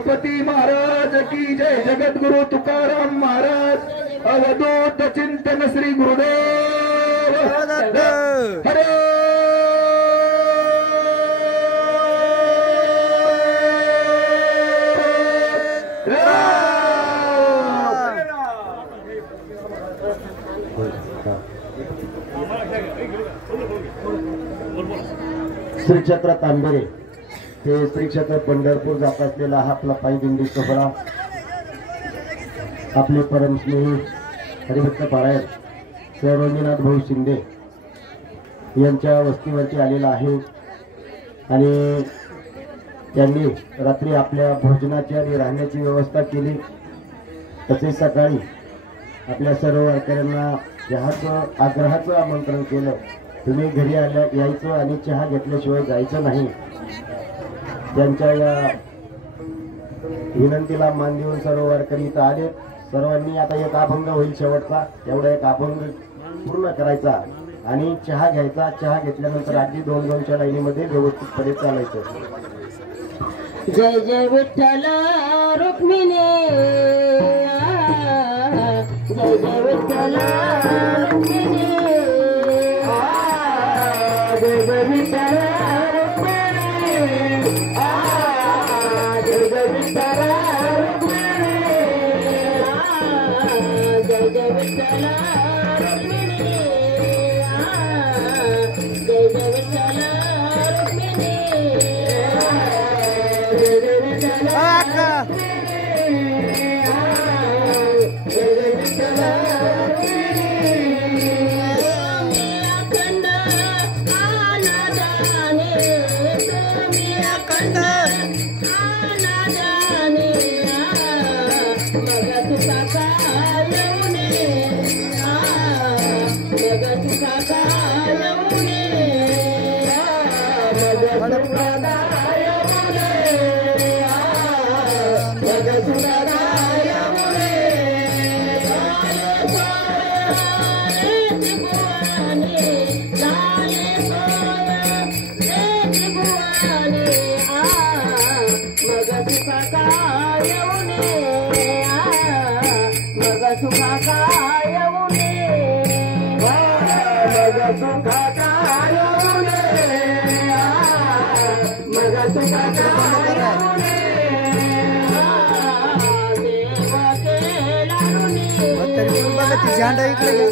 गणपती महाराज की जय। जगद्गुरु तुकाराम महाराज अवधूत चिंतन श्री गुरुदेव हरे। श्री क्षेत्र तांबेरे ते श्री क्षेत्र पंढरपूर जात असलेला हा आपला पायी दिंडी सोहळा आपले परमस्नेही हरिभक्त पारायण रंगनाथ भाऊ शिंदे यांच्या वस्तीवरती आलेला आहे आणि त्यांनी रात्री आपल्या भोजनाची आणि राहण्याची व्यवस्था केली। तसेच सकाळी आपल्या सर्व वारकऱ्यांना चहाचं आग्रहाचं आमंत्रण केलं। तुम्ही घरी यायचं आणि चहा घेतल्याशिवाय जायचं नाही। त्यांच्या या विनंतीला मान देऊन सर्व वारकरी इथं आले। सर्वांनी आता एक अभंग होईल शेवटचा, तेवढा एक अभंग पूर्ण करायचा आणि चहा घ्यायचा। चहा घेतल्यानंतर अगदी 2-2च्या लाईनीमध्ये व्यवस्थितपणे चालायचं। जय जय विठ्ठल रुक्मिणी जय जय विठ्ठल रुक्मिणी जय जय विठ्ठल रुक्मिणी जय जय विठ्ठल रुक्मिणी जय जय विठ्ठल रुक्मिणी जय जय विठ्ठल रुक्मिणी झंडा इकडे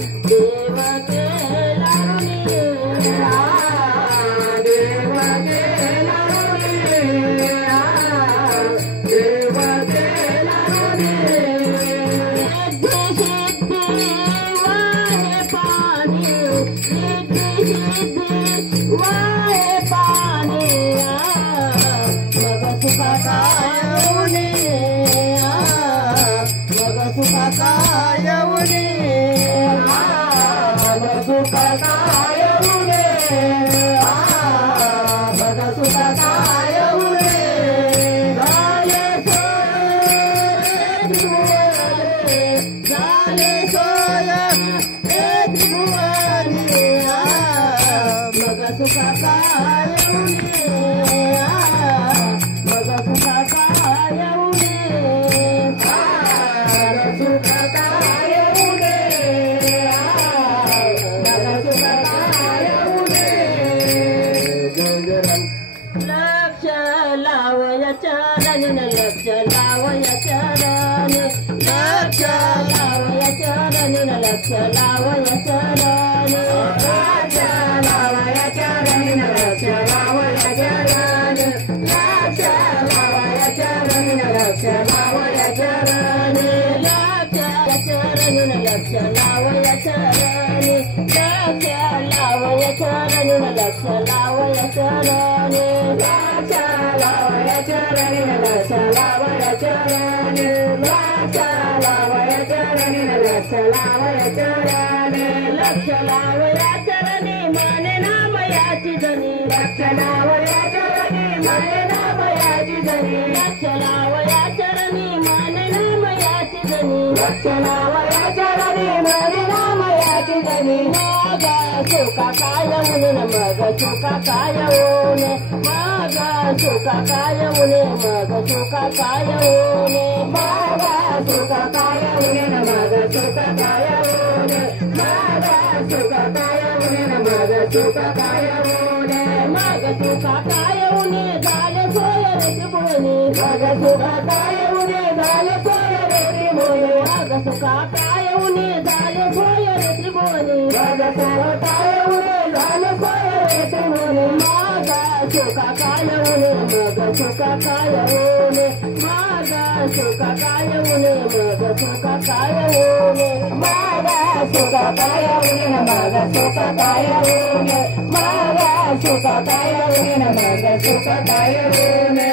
चिंतनी मग सुका काय उने मग सुका काय उने मग सुका काय उने मग सुका काय उने मग सुका काय उने मग सुका काय उने मग सुका काय उने मग सुका काय उने मग सुका काय उने झाले सोय रे त्रिभुवनी मग सुका काय उने झाले सोय रे त्रिभुवनी मग सुका काय उने झाले सोय रे त्रिभुवनी मग सुका काय उने झाले सोय रे त्रिभुवनी मग सुका काय उने मग सुका काय उने मग सुका काय उने मग सुका काय उने मग सुका काय उने मग सुका काय उने मग सुका काय उने मग सुका काय उने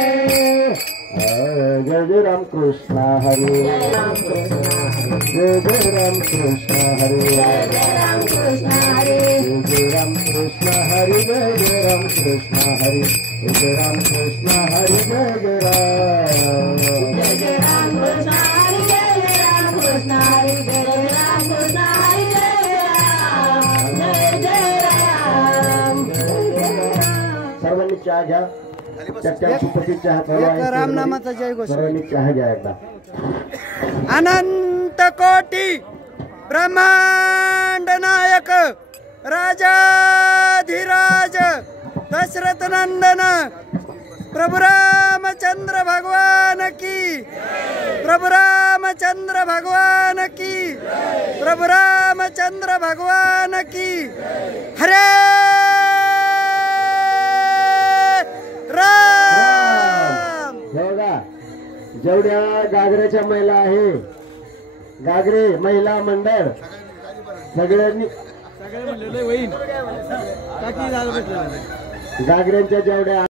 जय जय राम कृष्ण हरी जय जय राम कृष्ण हरी जय राम कृष्ण हरी जय राम कृष्ण हरी जय जय राम कृष्ण हरी जय राम कृष्ण हरी जय जय राम जय राम कृष्ण हरी जय राम कृष्ण हरी जय राम कृष्ण हरी जय राम सर्वांनी चहा घ्या त्या सुपती चहा रामनामाचा जय घोष सर्वांनी चहा घ्या एकदा अनंत कोटी ब्रह्मांड नायक राजाधिराज दशरथ नंदन प्रभु रामचंद्र भगवान की प्रभु रामचंद्र भगवान की प्रभु रामचंद्र भगवान की हरे राम बघा जेवढ्या गागऱ्याच्या महिला आहे गागरे महिला मंडळ सगळ्यांनी गागऱ्यांच्या जेवढ्या